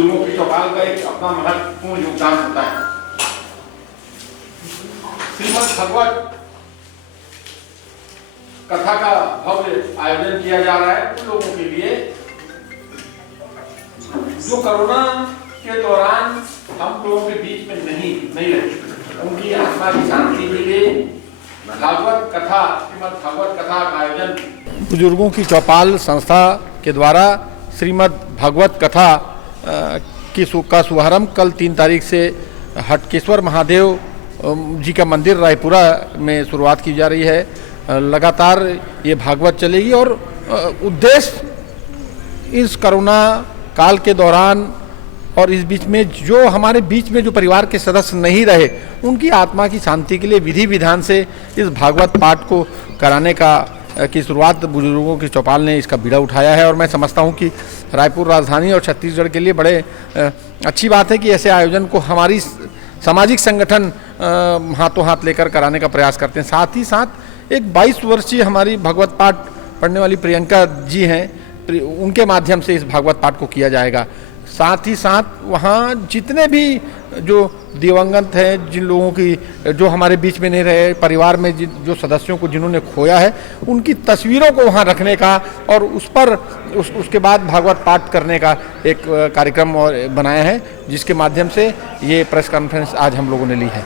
बुजुर्गों की चौपाल का एक अपना महत्वपूर्ण योगदान होता है। श्रीमद् भगवत कथा का भव्य आयोजन किया जा रहा है उन लोगों के लिए जो कोरोना के दौरान हम लोगों के बीच में नहीं रहे, उनकी आत्मा की शांति के लिए भागवत कथा, श्रीमद् भागवत कथा का आयोजन बुजुर्गों की चौपाल संस्था के द्वारा श्रीमद् भागवत कथा का शुभारंभ कल 3 तारीख से हटकेश्वर महादेव जी का मंदिर रायपुरा में शुरुआत की जा रही है। लगातार ये भागवत चलेगी और उद्देश्य इस कोरोना काल के दौरान और इस बीच में जो हमारे बीच में जो परिवार के सदस्य नहीं रहे उनकी आत्मा की शांति के लिए विधि विधान से इस भागवत पाठ को कराने की शुरुआत बुजुर्गों की चौपाल ने इसका बीड़ा उठाया है। और मैं समझता हूं कि रायपुर राजधानी और छत्तीसगढ़ के लिए बड़े अच्छी बात है कि ऐसे आयोजन को हमारी सामाजिक संगठन हाथों हाथ लेकर कराने का प्रयास करते हैं। साथ ही साथ एक 22 वर्षीय हमारी भागवत पाठ पढ़ने वाली प्रियंका जी हैं, उनके माध्यम से इस भागवत पाठ को किया जाएगा। साथ ही साथ वहाँ जितने भी जो दिवंगत हैं, जिन लोगों की जो हमारे बीच में नहीं रहे, परिवार में जो सदस्यों को जिन्होंने खोया है, उनकी तस्वीरों को वहाँ रखने का और उसके बाद भागवत पाठ करने का एक कार्यक्रम बनाया है, जिसके माध्यम से ये प्रेस कॉन्फ्रेंस आज हम लोगों ने ली है।